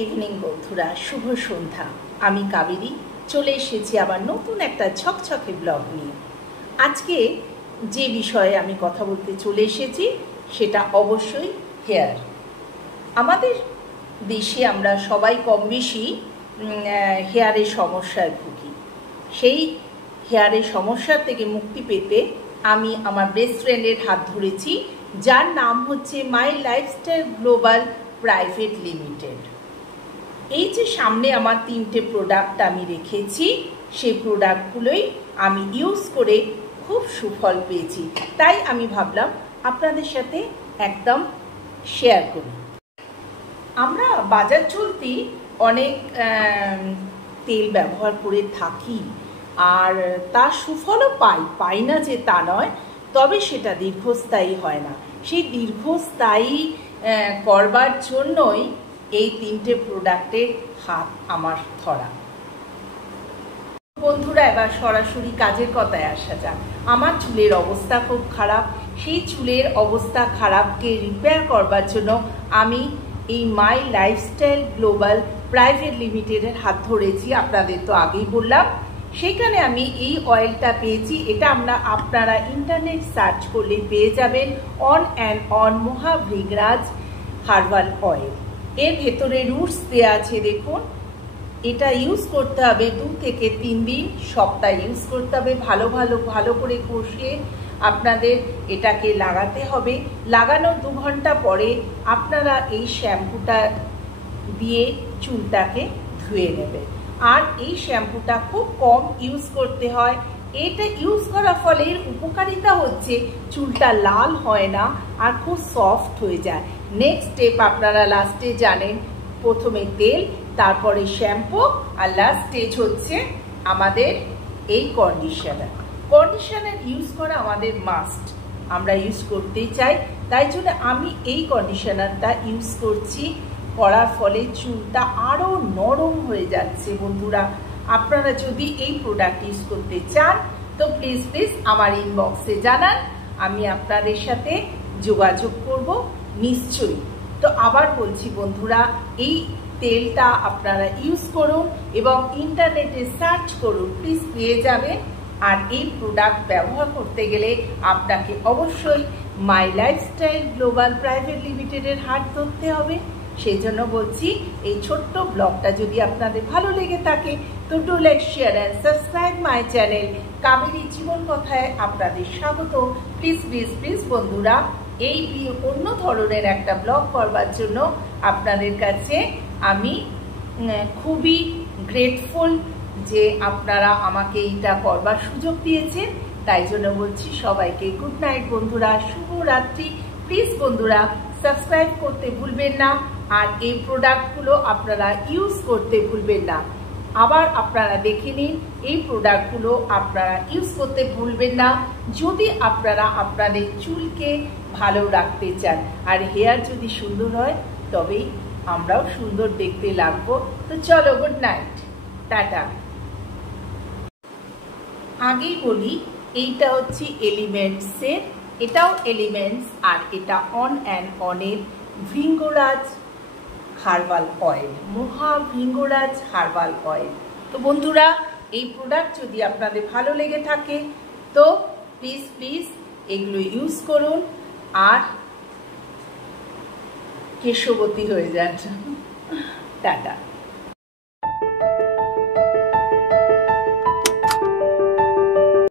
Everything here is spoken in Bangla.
ইভিনিং বন্ধুরা, শুভ সন্ধ্যা। আমি কাবেরী চলে এসেছি আবার নতুন একটা ঝকঝকে ব্লগ নিয়ে। আজকে যে বিষয়ে আমি কথা বলতে চলে এসেছি সেটা অবশ্যই হেয়ার। আমাদের দেশে আমরা সবাই কম বেশি হেয়ারের সমস্যায় ভুগি। সেই হেয়ারের সমস্যা থেকে মুক্তি পেতে আমি আমার বেস্ট ফ্রেন্ডের হাত ধরেছি, যার নাম হচ্ছে মাই লাইফস্টাইল গ্লোবাল প্রাইভেট লিমিটেড। এই যে সামনে আমার 3টে প্রোডাক্ট আমি রেখেছি, সেই প্রোডাক্টগুলোই আমি ইউজ করে খুব সুফল পেয়েছি, তাই আমি ভাবলাম আপনাদের সাথে একদম শেয়ার করি। আমরা বাজার চলতি অনেক তেল ব্যবহার করে থাকি, আর তার সুফলও পাই না যে তা নয়, তবে সেটা দীর্ঘস্থায়ী হয় না। সেই দীর্ঘস্থায়ী করবার জন্যই এই 3টে প্রোডাক্টের হাত আমার ধরা। বন্ধুরা, এবার সরাসরি কাজের কথায় আসা যাক। আমার চুলের অবস্থা খুব খারাপ। সেই চুলের অবস্থা খারাপকে রিপেয়ার করবার জন্য আমি এই মাই লাইফস্টাইল গ্লোবাল প্রাইভেট লিমিটেডের হাত ধরেছি। আপনাদের তো আগেই বললাম। সেখানে আমি এই অয়েলটা পেয়েছি। এটা আপনারা ইন্টারনেট সার্চ করলে পেয়ে যাবেন, on and on Mahabhringraj herbal oil. এর ভেতরে রুটস দেওয়া আছে, দেখুন। এটা ইউজ করতে হবে 2 থেকে 3 দিন, সপ্তাহে ইউজ করতে হবে। ভালো করে কষিয়ে আপনাদের এটাকে লাগাতে হবে। লাগানোর 2 ঘন্টা পরে আপনারা এই শ্যাম্পুটা দিয়ে চুলটাকে ধুয়ে নেবেন। আর এই শ্যাম্পুটা খুব কম ইউজ করতে হয়। এটা ইউজ করার ফলে এর উপকারিতা হচ্ছে চুলটা লাল হয় না আর খুব সফট হয়ে যায়। নেক্সট স্টেপ আপনারা লাস্টে জানেন, প্রথমে তেল, তারপরে শ্যাম্পু, আর লাস্ট স্টেজ হচ্ছে আমাদের এই কন্ডিশনার ইউজ করা আমাদের মাস্ট। আমরা ইউজ করতেই চাই, তাই জন্য আমি এই কন্ডিশনারটা ইউজ করছি। করার ফলে চুলটা আরও নরম হয়ে যাচ্ছে। বন্ধুরা, আপনারা যদি এই প্রোডাক্ট ইউজ করতে চান তো প্লিজ আমার ইনবক্সে জানান, আমি আপনাদের সাথে যোগাযোগ করব নিশ্চয়ই। তো আবার বলছি বন্ধুরা, এই তেলটা আপনারা ইউজ করুন এবং ইন্টারনেটে সার্চ করুন, প্লিজ পেয়ে যাবেন। আর এই প্রোডাক্ট ব্যবহার করতে গেলে আপনাকে অবশ্যই মাই লাইফস্টাইল গ্লোবাল প্রাইভেট লিমিটেডের হাত ধরতে হবে। সেই জন্য বলছি, এই ছোট্ট ব্লগটা যদি আপনাদের ভালো লেগে থাকে তো do like, share and subscribe my channel Kaberi জীবন কথায় আপনাদের স্বাগত। প্লিজ বন্ধুরা, এই অন্য ধরনের একটা ব্লগ করবার জন্য আপনাদের কাছে আমি খুবই গ্রেটফুল যে আপনারা আমাকে এইটা করবার সুযোগ দিয়েছেন। তাই জন্য বলছি সবাইকে গুড নাইট বন্ধুরা, শুভরাত্রি। প্লিজ বন্ধুরা, সাবস্ক্রাইব করতে ভুলবেন না, আর এই প্রোডাক্টগুলো আপনারা ইউজ করতে ভুলবেন না। আবার আপনারা দেখে নিন, এই প্রোডাক্টগুলো আপনারা ইউজ করতে ভুলবেন না যদি আপনারা আপনাদের চুলকে ভালো রাখতে চান। আর হেয়ার যদি সুন্দর হয় তবেই আমরাও সুন্দর দেখতে লাগবো। তো চলো, গুড নাইট, টাটা। আগেই বলি, এইটা হচ্ছে এলিমেন্টসের, এটাও এলিমেন্টস, আর এটা অন অ্যান্ড অনের Bhringraj herbal oil, Mahabhringraj herbal oil. তো বন্ধুরা, এই প্রোডাক্ট যদি আপনাদের ভালো লেগে থাকে তো প্লিজ এগুলো ইউজ করুন আর কেশবতী হয়ে যান। টাটা।